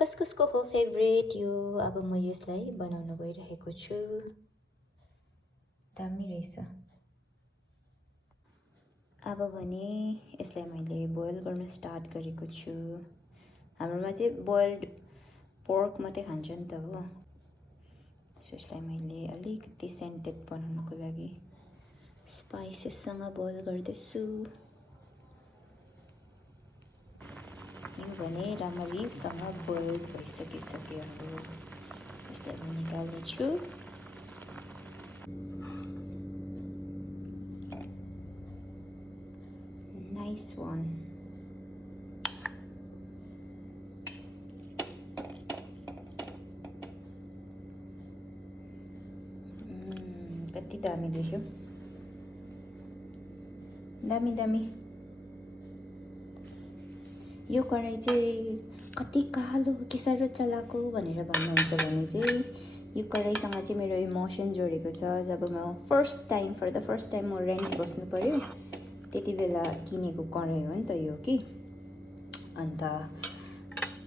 कसको हो फेभरेट यो? अब म यसलाई बनाउन गइरहेको छु। दामी रहेछ। अब भने यसलाई मैले बोइल गर्न स्टार्ट गरेको छु। हाम्रोमा चाहिँ बोइल्ड पोर्क मात्रै खान्छ नि त हो। यसलाई मैले अलिकति सेन्टेड बनाउनको लागि स्पाइसेससँग बोइल गर्दैछु। यो भने राम्ररीसँग बोइल भइसकिसक्यो। यसलाई म निकाल्दैछु। Nice one. कति दामी देख्यो। दामी दामी। यो कराई चाहिँ कति कालो के साह्रो चलाको भनेर भन्नुहुन्छ भने चाहिँ यो कराईसँग चाहिँ मेरो इमोसन जोडेको छ। जब म फर्स्ट टाइम म रेन्ट बस्नु पर्यो त्यति बेला किनेको कराई हो नि त यो कि। अन्त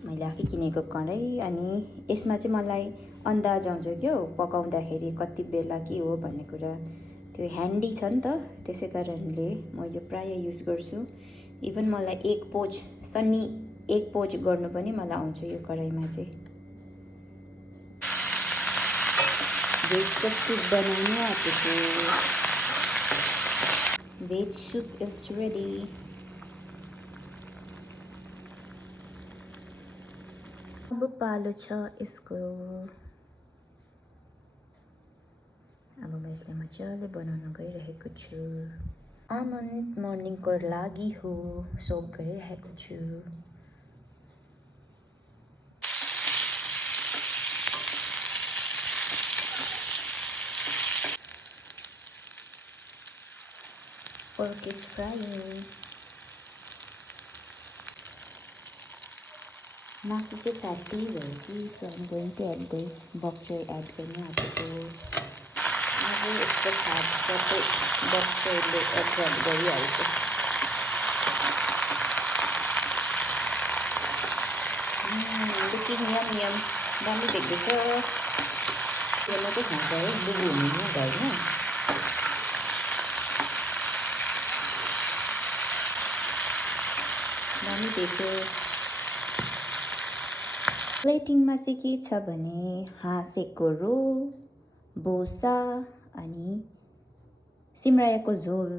मैले आफै किनेको कराई अनि यसमा चाहिँ मलाई अन्दाज आउँछ क्या पकाउँदाखेरि कति बेला के हो भन्ने कुरा। त्यो ह्यान्डी छ नि त, त्यसै कारणले म यो प्रायः युज गर्छु। इभन मलाई एक पोच गर्नु पनि मलाई आउँछ यो कराईमा चाहिँ। भेजको सुप बनाउनु आँटेको। Veg soup is ready. अब पालो छ यसको। अब म यसलाई मजाले बनाउन गइरहेको छु। आमन्ड मर्निङको लागि हो, सोक गरिरहेको छु। Pork is frying. मासु चाहिँ फ्याटी भयो कि, so I'm going to add this bok choy add गर्न आँटेको। अब यसको फ्याट सबै बक choyले एब्जर्ब गरिहाल्छ। लुकिङ यम यम, दामी देख्दैछ। यो मात्रै खान्छ है, बुबु हुनु घरमा। दामी देख्यो। प्लेटिङमा चाहिँ के छ भने हाँसेको रोल, बोसा अनि सिमरायोको झोल।